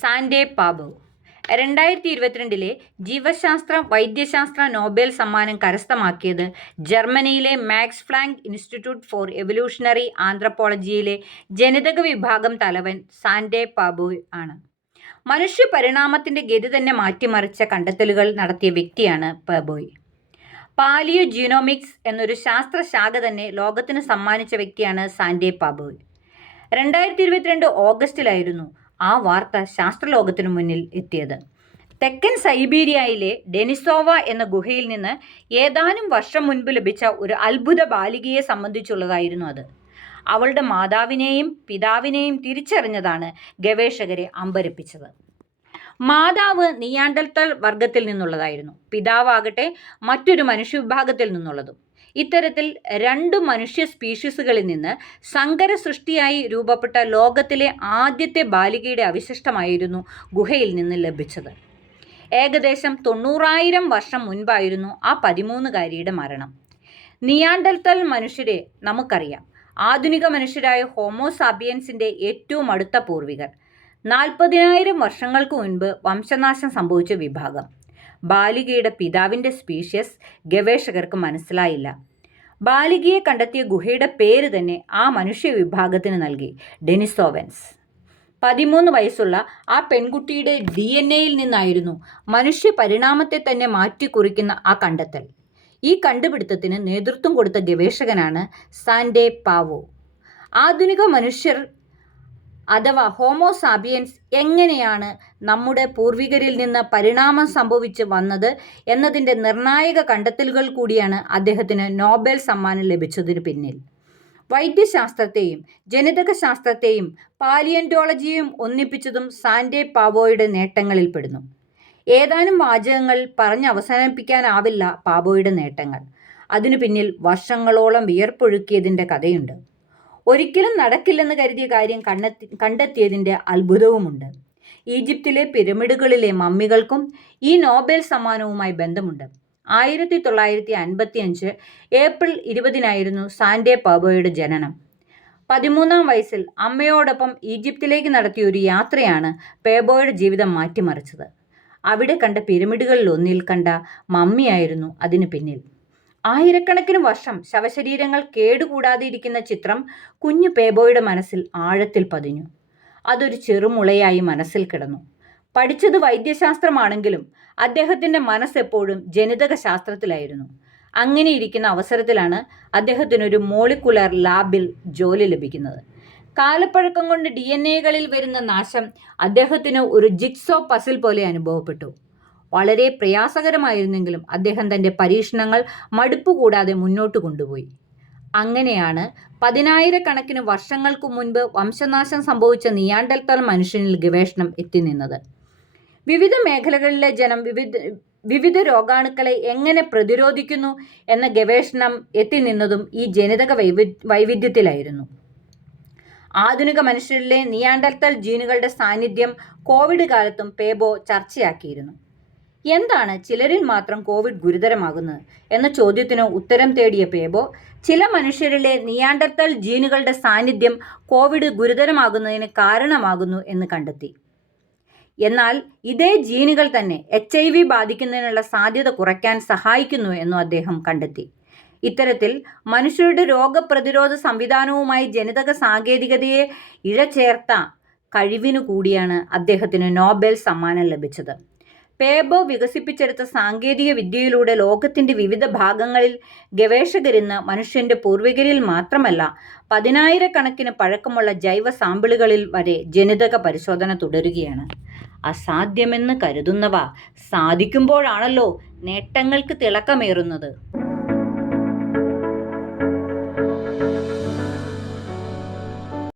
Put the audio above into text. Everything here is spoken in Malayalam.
സാൻഡേ പാബോ 2022 ജീവശാസ്ത്ര വൈദ്യശാസ്ത്ര നോബൽ സമ്മാനം കരസ്ഥമാക്കിയത് ജർമ്മനിയിലെ Max Planck Institute for Evolutionary ആന്ത്രപ്പോളജിയിലെ ജനിതക വിഭാഗം തലവൻ സാൻഡേ പാബോ ആണ്. മനുഷ്യ പരിണാമത്തിന്റെ ഗതി തന്നെ മാറ്റിമറിച്ച കണ്ടെത്തലുകൾ നടത്തിയ വ്യക്തിയാണ് പാബോയ്. പാലിയോ ജീനോമിക്സ് എന്നൊരു ശാസ്ത്രശാഖ തന്നെ ലോകത്തിന് സമ്മാനിച്ച വ്യക്തിയാണ് സാൻഡേ പാബോയ്. 2022 ഓഗസ്റ്റിലായിരുന്നു ആ വാർത്ത ശാസ്ത്രലോകത്തിനു മുന്നിൽ എത്തിയത്. തെക്കൻ സൈബീരിയയിലെ ഡെനിസോവ എന്ന ഗുഹയിൽ നിന്ന് ഏതാനും വർഷം മുൻപ് ലഭിച്ച ഒരു അത്ഭുത ബാലികയെ സംബന്ധിച്ചുള്ളതായിരുന്നു അത്. അവളുടെ മാതാവിനെയും പിതാവിനെയും തിരിച്ചറിഞ്ഞതാണ് ഗവേഷകരെ അമ്പരപ്പിച്ചത്. മാതാവ് നിയാണ്ടർത്തൽ വർഗത്തിൽ നിന്നുള്ളതായിരുന്നു, പിതാവാകട്ടെ മറ്റൊരു മനുഷ്യവിഭാഗത്തിൽ നിന്നുള്ളതും. ഇത്തരത്തിൽ രണ്ടു മനുഷ്യ സ്പീഷീസുകളിൽ നിന്ന് സങ്കര സൃഷ്ടിയായി രൂപപ്പെട്ട ലോകത്തിലെ ആദ്യത്തെ ബാലികയുടെ അവശിഷ്ടമായിരുന്നു ഗുഹയിൽ നിന്ന് ലഭിച്ചത്. ഏകദേശം 90,000 വർഷം മുൻപായിരുന്നു ആ 13കാരിയുടെ മരണം. നിയാണ്ടർത്തൽ മനുഷ്യരെ നമുക്കറിയാം, ആധുനിക മനുഷ്യരായ ഹോമോസാപ്പിയൻസിൻ്റെ ഏറ്റവും അടുത്ത പൂർവികർ. 40,000 വർഷങ്ങൾക്ക് മുൻപ് വംശനാശം സംഭവിച്ച വിഭാഗം. ബാലികയുടെ പിതാവിൻ്റെ സ്പീഷ്യസ് ഗവേഷകർക്ക് മനസ്സിലായില്ല. ബാലികയെ കണ്ടെത്തിയ ഗുഹയുടെ പേര് തന്നെ ആ മനുഷ്യ വിഭാഗത്തിന് നൽകി, ഡെനിസോവൻസ്. 13 വയസ്സുള്ള ആ പെൺകുട്ടിയുടെ DNA-യിൽ നിന്നായിരുന്നു മനുഷ്യ പരിണാമത്തെ തന്നെ മാറ്റിക്കുറിക്കുന്ന ആ കണ്ടെത്തൽ. ഈ കണ്ടുപിടുത്തത്തിന് നേതൃത്വം കൊടുത്ത ഗവേഷകനാണ് സാൻഡേ പാവോ. ആധുനിക മനുഷ്യർ അഥവാ ഹോമോസാപ്പിയൻസ് എങ്ങനെയാണ് നമ്മുടെ പൂർവികരിൽ നിന്ന് പരിണാമം സംഭവിച്ച് വന്നത് എന്നതിൻ്റെ നിർണായക കണ്ടെത്തലുകൾ കൂടിയാണ് അദ്ദേഹത്തിന് നോബൽ സമ്മാനം ലഭിച്ചതിന് പിന്നിൽ. വൈദ്യശാസ്ത്രത്തെയും ജനിതകശാസ്ത്രത്തെയും പാലിയന്റോളജിയെയും ഒന്നിപ്പിച്ചതും സാൻഡേ പാവോയുടെ നേട്ടങ്ങളിൽപ്പെടുന്നു. ഏതാനും വാചകങ്ങൾ പറഞ്ഞവസാനിപ്പിക്കാനാവില്ല പാവോയുടെ നേട്ടങ്ങൾ. അതിനു പിന്നിൽ വർഷങ്ങളോളം വിയർപ്പൊഴുക്കിയതിൻ്റെ കഥയുണ്ട്. ഒരിക്കലും നടക്കില്ലെന്ന് കരുതിയ കാര്യം കണ്ടെത്തിയതിൻ്റെ അത്ഭുതവുമുണ്ട്. ഈജിപ്തിലെ പിരമിഡുകളിലെ മമ്മികൾക്കും ഈ നോബൽ സമ്മാനവുമായി ബന്ധമുണ്ട്. 1955 ഏപ്രിൽ 20 സാൻഡേ പാബോയുടെ ജനനം. 13-ാം വയസ്സിൽ അമ്മയോടൊപ്പം ഈജിപ്തിലേക്ക് നടത്തിയ ഒരു യാത്രയാണ് പാബോയുടെ ജീവിതം മാറ്റിമറിച്ചത്. അവിടെ കണ്ട പിരമിഡുകളിലൊന്നിൽ കണ്ട മമ്മിയായിരുന്നു അതിന് പിന്നിൽ. ആയിരക്കണക്കിന് വർഷം ശവശരീരങ്ങൾ കേടുകൂടാതെ ഇരിക്കുന്ന ചിത്രം കുഞ്ഞു പാബോയുടെ മനസ്സിൽ ആഴത്തിൽ പതിഞ്ഞു. അതൊരു ചെറുമുളയായി മനസ്സിൽ കിടന്നു. പഠിച്ചത് വൈദ്യശാസ്ത്രമാണെങ്കിലും അദ്ദേഹത്തിൻ്റെ മനസ്സെപ്പോഴും ജനിതക ശാസ്ത്രത്തിലായിരുന്നു. അങ്ങനെ ഇരിക്കുന്ന അവസരത്തിലാണ് അദ്ദേഹത്തിനൊരു മോളിക്കുലർ ലാബിൽ ജോലി ലഭിക്കുന്നത്. കാലപ്പഴക്കം കൊണ്ട് DNA-കളിൽ വരുന്ന നാശം അദ്ദേഹത്തിന് ഒരു ജിഗ്സോ പസിൽ പോലെ അനുഭവപ്പെട്ടു. വളരെ പ്രയാസകരമായിരുന്നെങ്കിലും അദ്ദേഹം തൻ്റെ പരീക്ഷണങ്ങൾ മടുപ്പ് കൂടാതെ മുന്നോട്ട് കൊണ്ടുപോയി. അങ്ങനെയാണ് 10,000-കണക്കിന് വർഷങ്ങൾക്ക് മുൻപ് വംശനാശം സംഭവിച്ച നിയാണ്ടർത്തൽ മനുഷ്യനിൽ ഗവേഷണം എത്തിനിന്നത്. വിവിധ മേഖലകളിലെ ജനം വിവിധ രോഗാണുക്കളെ എങ്ങനെ പ്രതിരോധിക്കുന്നു എന്ന ഗവേഷണം എത്തിനിന്നതും ഈ ജനിതക വൈവിധ്യത്തിലായിരുന്നു. ആധുനിക മനുഷ്യരിലെ നിയാണ്ടർത്തൽ ജീനുകളുടെ സാന്നിധ്യം കോവിഡ് കാലത്തും പാബോ ചർച്ചയാക്കിയിരുന്നു. എന്താണ് ചിലരിൽ മാത്രം കോവിഡ് ഗുരുതരമാകുന്നത് എന്ന ചോദ്യത്തിന് ഉത്തരം തേടിയ പാബോ, ചില മനുഷ്യരിലെ നിയാണ്ടർത്തൽ ജീനുകളുടെ സാന്നിധ്യം കോവിഡ് ഗുരുതരമാകുന്നതിന് കാരണമാകുന്നു എന്ന് കണ്ടെത്തി. എന്നാൽ ഇതേ ജീനുകൾ തന്നെ HIV ബാധിക്കുന്നതിനുള്ള സാധ്യത കുറയ്ക്കാൻ സഹായിക്കുന്നു എന്നും അദ്ദേഹം കണ്ടെത്തി. ഇത്തരത്തിൽ മനുഷ്യരുടെ രോഗപ്രതിരോധ സംവിധാനവുമായി ജനിതക സാങ്കേതികതയെ ഇഴചേർത്ത കഴിവിനു കൂടിയാണ് അദ്ദേഹത്തിന് നോബൽ സമ്മാനം ലഭിച്ചത്. പാബോ വികസിപ്പിച്ചെടുത്ത സാങ്കേതിക വിദ്യയിലൂടെ ലോകത്തിൻ്റെ വിവിധ ഭാഗങ്ങളിൽ ഗവേഷകരിന്ന് മനുഷ്യൻ്റെ പൂർവികരിൽ മാത്രമല്ല 10,000-കണക്കിന് പഴക്കമുള്ള ജൈവ സാമ്പിളുകളിൽ വരെ ജനിതക പരിശോധന തുടരുകയാണ്. അസാധ്യമെന്ന് കരുതുന്നവ സാധിക്കുമ്പോഴാണല്ലോ നേട്ടങ്ങൾക്ക് തിളക്കമേറുന്നത്.